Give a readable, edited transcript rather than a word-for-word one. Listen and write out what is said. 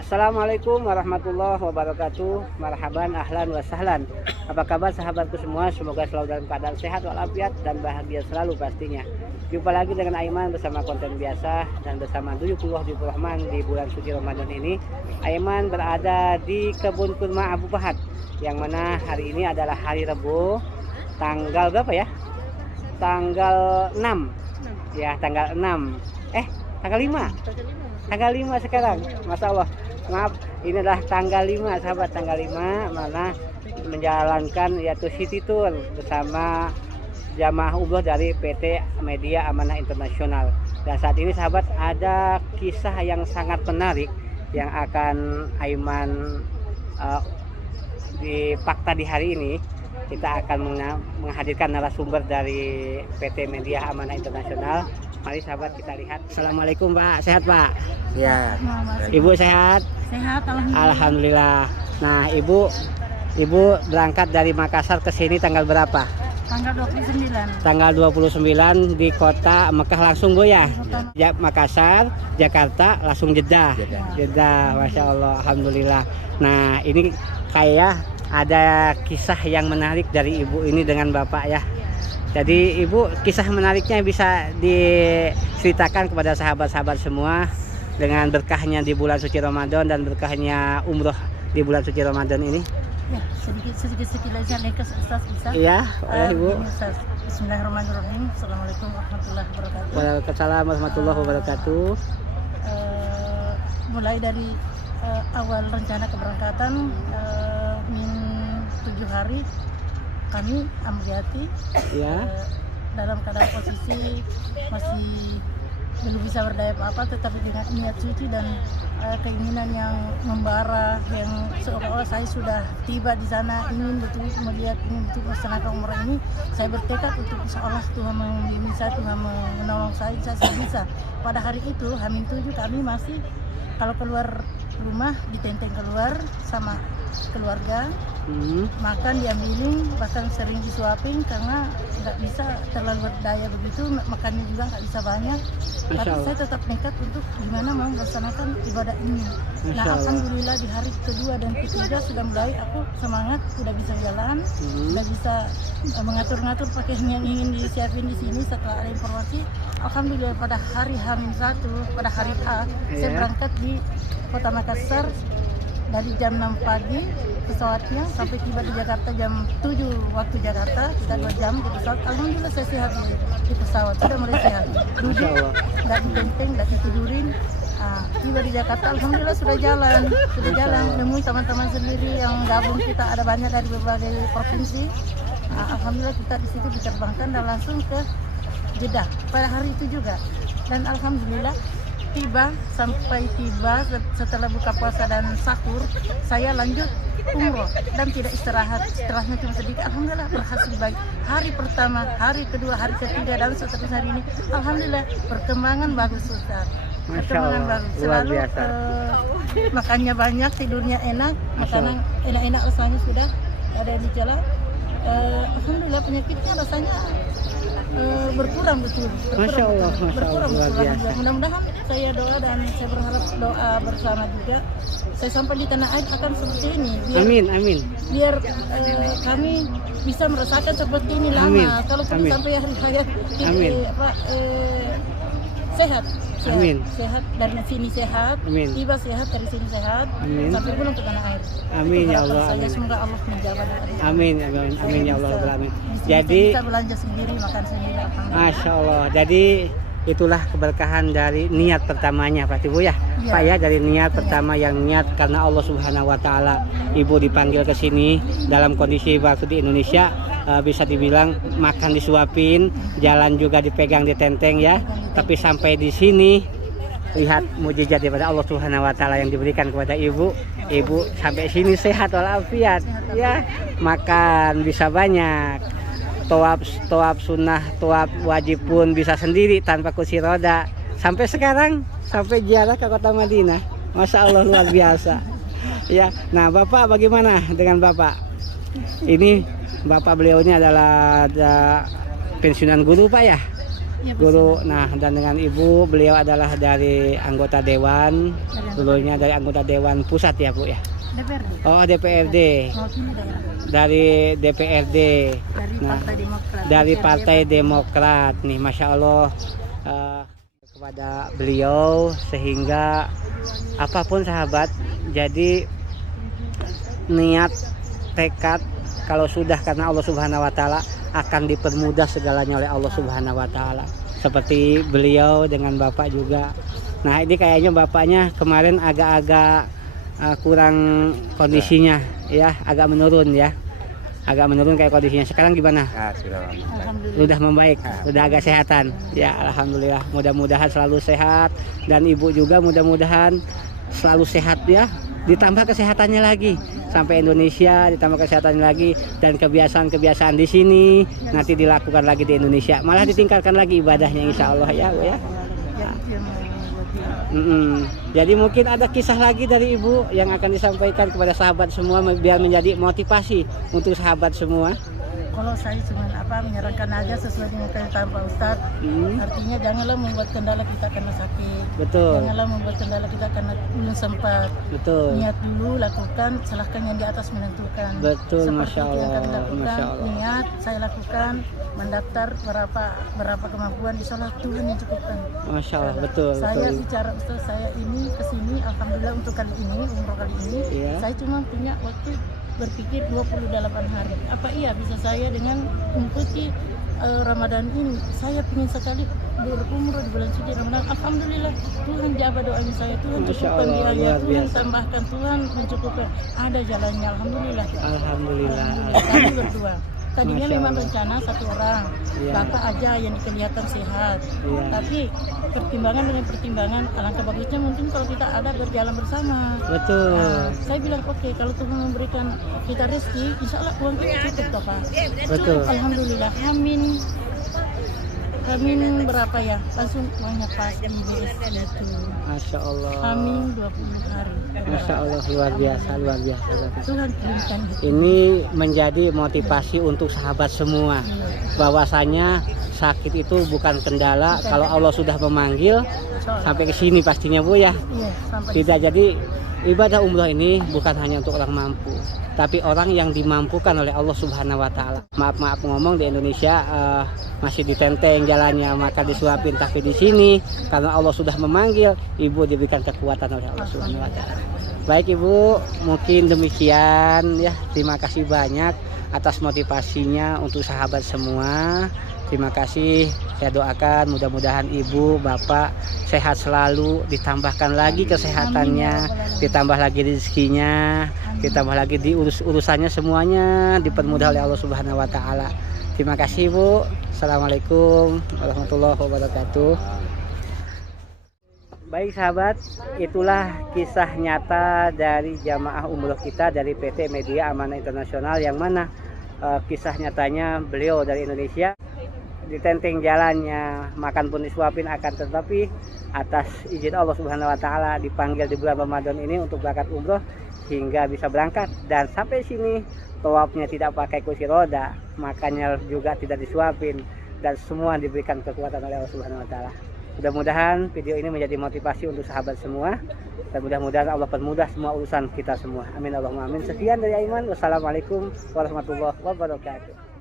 Assalamualaikum warahmatullahi wabarakatuh. Marhaban, ahlan wa sahlan. Apa kabar sahabatku semua? Semoga selalu dalam keadaan sehat walafiat dan bahagia selalu pastinya. Jumpa lagi dengan Aiman bersama konten biasa dan bersama Duyufullah Rahman di bulan suci Ramadan ini. Aiman berada di kebun kurma Abu Fahad, yang mana hari ini adalah hari Rabu, tanggal berapa ya? Tanggal 6. Ya, tanggal 6. Tanggal 5. Tanggal 5 sekarang. Masya Allah. Maaf, ini adalah tanggal 5 sahabat, tanggal 5 mana menjalankan yaitu city tour bersama jamaah umroh dari PT Media Amanah Internasional. Dan saat ini sahabat, ada kisah yang sangat menarik yang akan Aiman di fakta di hari ini. Kita akan menghadirkan narasumber dari PT Media Amanah Internasional. Mari sahabat kita lihat. Assalamualaikum Pak, sehat Pak? Ya. Ibu sehat? Sehat, alhamdulillah. Alhamdulillah. Nah Ibu berangkat dari Makassar ke sini tanggal berapa? Tanggal 29. Tanggal 29 di kota Mekah langsung Bu ya? Makassar, Jakarta, langsung Jeddah. Jeddah, Masya Allah, Alhamdulillah. Nah ini kayak ada kisah yang menarik dari Ibu ini dengan Bapak ya. Jadi Ibu, kisah menariknya bisa diceritakan kepada sahabat-sahabat semua dengan berkahnya di bulan suci Ramadan dan berkahnya umroh di bulan suci Ramadan ini. Ya, sedikit aja Ustaz bisa. Iya, Ibu. Bismillahirrahmanirrahim. Assalamualaikum warahmatullahi wabarakatuh. Waalaikumsalam warahmatullahi wabarakatuh. Mulai dari awal rencana keberangkatan min 7 hari kami Amriati Ya. dalam keadaan posisi masih belum bisa berdaya apa-apa, tetapi dengan niat suci dan keinginan yang membara, yang seolah-olah saya sudah tiba di sana, ingin betul melihat, ingin betul melaksanakan umrah ini. Saya bertekad untuk insyaallah Tuhan membimbing saya, Tuhan menolong saya bisa. Pada hari itu H-7 kami masih kalau keluar rumah ditenteng keluar sama keluarga, makan diambilin, bahkan sering disuapin karena nggak bisa terlalu berdaya begitu, makannya juga nggak bisa banyak. Tapi saya tetap nekat untuk gimana mau melaksanakan ibadah ini. Nah alhamdulillah di hari kedua dan ketiga sudah mulai aku semangat, sudah bisa jalan, sudah bisa mengatur-ngatur pakaian yang ingin disiapin di sini. Setelah ada informasi, alhamdulillah pada hari H-1, pada hari A, saya berangkat di Kota Makassar dari jam 6 pagi pesawatnya sampai tiba di Jakarta jam 7 waktu Jakarta, sudah 2 jam di pesawat. Alhamdulillah saya sehat di pesawat, sudah mulai sehat, duduk, nggak ditenteng, nggak ditidurin. Tiba di Jakarta alhamdulillah sudah jalan, nemui teman-teman sendiri yang gabung, kita ada banyak dari berbagai provinsi. Alhamdulillah kita di situ diterbangkan dan langsung ke Jeddah pada hari itu juga. Dan alhamdulillah sampai tiba setelah buka puasa dan sahur, saya lanjut umroh dan tidak istirahat. Setelahnya cuma sedikit, alhamdulillah berhasil baik. Hari pertama, hari kedua, hari ketiga dan seterusnya hari ini, alhamdulillah perkembangan bagus Ustaz. Perkembangan bagus. Selalu makannya banyak, tidurnya enak, makanan enak-enak rasanya sudah ada yang dicela. Alhamdulillah penyakitnya rasanya berkurang betul. Masya Allah, luar biasa. Mudah-mudahan saya doa dan saya berharap doa bersama juga saya sampai di tanah air akan seperti ini. Amin. Biar kami bisa merasakan seperti ini lama. Kalau kami sampai hari hayat sehat. Amin. Sehat dari sini sehat, tiba sehat dari sini sehat, sampai pulang ke tanah air. Amin ya Allah. Saya semoga Allah menjaga dari Amin ya Allah. Jadi bisa belanja sendiri, makan sendiri. Masya Allah. Jadi itulah keberkahan dari niat pertamanya pasti Bu ya. Pak ya, dari niat pertama yang niat karena Allah Subhanahu wa taala. Ibu dipanggil ke sini dalam kondisi waktu di Indonesia bisa dibilang makan disuapin, jalan juga dipegang ditenteng ya. Tapi sampai di sini lihat mukjizat daripada Allah Subhanahu wa taala yang diberikan kepada Ibu. Ibu sampai sini sehat walafiat ya. Makan bisa banyak. Tawaf sunnah, tawaf wajib pun bisa sendiri tanpa kursi roda. Sampai sekarang, sampai ziarah ke kota Madinah. Masya Allah luar biasa. Ya, nah Bapak bagaimana dengan Bapak? Ini Bapak beliau ini adalah pensiunan guru Pak ya? Iya, Dulu, nah, dan dengan ibu, beliau adalah dari anggota dewan, dulunya dari anggota dewan pusat ya Bu ya. DPRD. Oh, DPRD, Mewakili daerah dari DPRD, dari nah, Partai Demokrat. dari DPRD, Partai Demokrat nih, Masya Allah, kepada beliau sehingga apapun sahabat, jadi niat, tekad kalau sudah karena Allah Subhanahu wa taala akan dipermudah segalanya oleh Allah Subhanahu wa taala. Seperti beliau dengan Bapak juga. Nah, ini kayaknya bapaknya kemarin agak-agak kurang kondisinya ya, agak menurun ya. Agak menurun kayak kondisinya. Sekarang gimana? Alhamdulillah. Sudah membaik, sudah agak sehatan. Ya, alhamdulillah. Mudah-mudahan selalu sehat dan ibu juga mudah-mudahan selalu sehat ya. Ditambah kesehatannya lagi sampai Indonesia, ditambah kesehatannya lagi dan kebiasaan-kebiasaan di sini nanti dilakukan lagi di Indonesia, malah ditingkatkan lagi ibadahnya insya Allah ya Bu ya. Jadi mungkin ada kisah lagi dari ibu yang akan disampaikan kepada sahabat semua biar menjadi motivasi untuk sahabat semua. Kalau saya cuma menyarankan aja sesuai dengan kenyataan Pak Ustadz. Artinya janganlah membuat kendala kita karena sakit. Betul. Janganlah membuat kendala kita karena belum sempat. Betul. Niat dulu, lakukan, silahkan yang di atas menentukan. Betul, Seperti Masya itu yang kami Allah. lakukan. Masya Allah. Niat, saya lakukan, mendaftar berapa kemampuan, insya Allah Tuhan yang cukupkan. Masya Allah, betul. Saya betul. bicara Ustaz, saya ini kesini, alhamdulillah untuk kali ini, umroh kali ini, Iya. saya cuma punya waktu berpikir 28 hari. Apa iya bisa saya dengan mengikuti Ramadan ini? Saya ingin sekali berumroh di bulan suci Ramadan. Alhamdulillah Tuhan jawab doa saya. Tuhan Masya cukupkan Allah, biaya, luar Tuhan biasa. tambahkan, Tuhan mencukupkan. Ada jalannya. Alhamdulillah. Alhamdulillah. Kami berdua. Tadinya Masya memang Allah. rencana satu orang, Iya. Bapak aja yang kelihatan sehat. Iya. Tapi pertimbangan dengan pertimbangan, alangkah bagusnya mungkin kalau kita ada berjalan bersama. Betul. Nah, saya bilang oke, kalau Tuhan memberikan kita rezeki, insya Allah uang kita cukup toh Pak. Betul. Alhamdulillah. Amin berapa ya? Langsung uangnya pas di BSI itu. Masya Allah. Amin 20 hari. Masya Allah, luar biasa, luar biasa. Tuhan kirimkan itu. Ini menjadi motivasi untuk sahabat semua. Bahwasanya sakit itu bukan kendala kalau Allah sudah memanggil sampai ke sini pastinya Bu ya. Iya, sampai Tidak, jadi ibadah umroh ini bukan hanya untuk orang mampu, tapi orang yang dimampukan oleh Allah Subhanahu wa taala. Maaf ngomong di Indonesia masih ditenteng jalannya, maka disuapin, tapi di sini karena Allah sudah memanggil, ibu diberikan kekuatan oleh Allah Subhanahu wa taala. Baik Ibu, mungkin demikian ya. Terima kasih banyak atas motivasinya untuk sahabat semua. Terima kasih, saya doakan mudah-mudahan ibu, bapak sehat selalu, ditambahkan lagi kesehatannya, ditambah lagi rezekinya, ditambah lagi urusannya semuanya dipermudah oleh Allah Subhanahu wa taala. Terima kasih Bu. Assalamualaikum warahmatullahi wabarakatuh. Baik sahabat, itulah kisah nyata dari jamaah umroh kita dari PT Media Amanah Internasional, yang mana kisah nyatanya beliau dari Indonesia ditenteng jalannya, makan pun disuapin, akan tetapi atas izin Allah Subhanahu wa taala dipanggil di bulan Ramadan ini untuk berangkat umroh hingga bisa berangkat, dan sampai sini tawafnya tidak pakai kursi roda, makannya juga tidak disuapin, dan semua diberikan kekuatan oleh Allah Subhanahu wa taala. Mudah-mudahan video ini menjadi motivasi untuk sahabat semua, dan mudah-mudahan Allah permudah semua urusan kita semua. Amin Allahumma amin. Sekian dari Aiman. Wassalamualaikum warahmatullahi wabarakatuh.